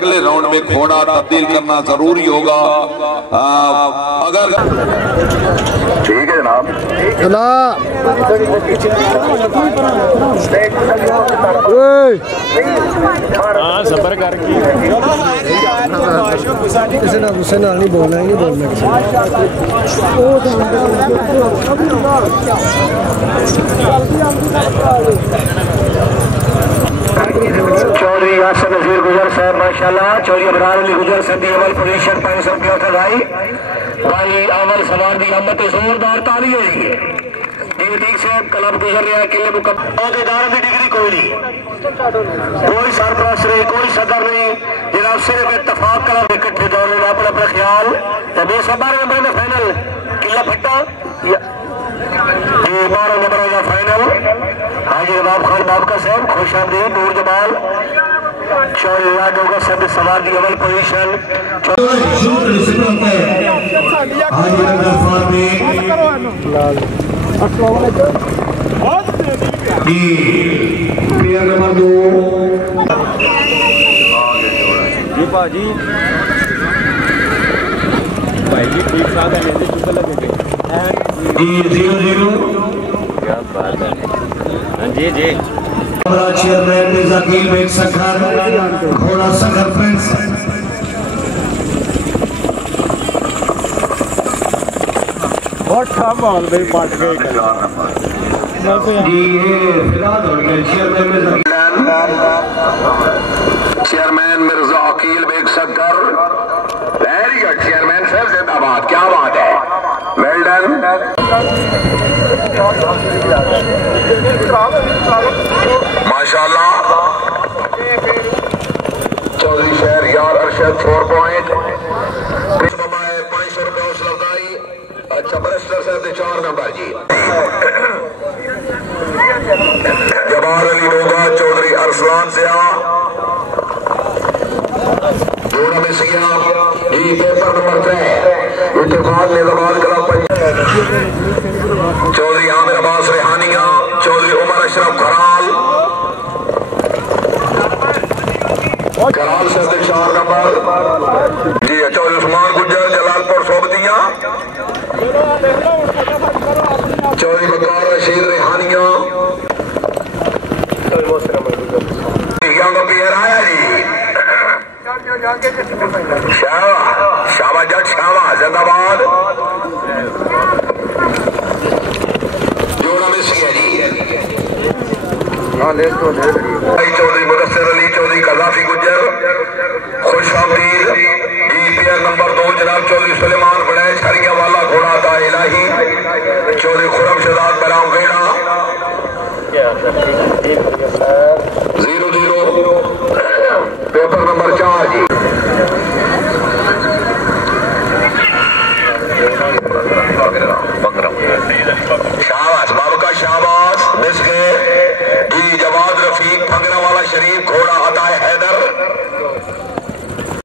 अगले राउंड में घोड़ा तब्दील करना जरूरी होगा। अगर ठीक है जनाब, सफर करके गुस्से नाल नहीं बोलना, ही नहीं बोलना चौधरी यासिर नजीर गुजर साहब माशाल्लाह, चौधरी अबरार अली गुजर सदी अवल पोजीशन 500 रुपया उठा भाई अवल सवार की आमद जोरदार ताली है जी। ठीक से क्लब गुजर रहा किले मुकद्दर की डिग्री कोई नहीं, कोई सरपरस्त नहीं, कोई सदर नहीं, जनाब सिर्फ इत्तफाक क्लब इकट्ठे दौर में अपना अपना ख्याल बे 12 नंबर में फाइनल किला फट्टा 12 नंबर का फाइनल हाजी नवाब खान बाबका साहब खुश आमदीद नूर जमाल चौधरी याद होगा सब सवार की अवल पोजीशन नंबर 2 भाजी भाई जी ठीक ठाक है, चुप लगे 0-0 क्या बात है। जी जी चेयरमैन मिर्जाकील बेग सखर घोड़ा सखर फ्रेंड्स बहुत खराब माहौल भाई पाट गए जी। फिलहाल chairman Mirza Akeel Baig Sakhar, very good chairman sir, जिंदाबाद, क्या बात है, वेल डन। माशाल्लाह चौधरी शहर यार अरशद 4 पॉइंट 500 रुपये हौसला अफजाई। अच्छा बरस्टर साहब 4 नंबर जी। जबार अली होगा चौधरी अरसलान से जोड़ा में सिया जी पेपर नंबर 3 इत्तेफाक निजामात क्लब चौधरी आमिर अब्बास रेहानिया चौधरी उमर अशरफ खराल से 4 नंबर जी। चौधरी उस्मान गुज्जर जलालपुर सोबतिया चौधरी बकार रशीद रेहानिया प्लेयर आया जी। शाबा जट शाबा जिंदाबाद। जोड़ा में सिया जी चौधरी मुदस्सिर अली चौधरी कजाफी गुज्जर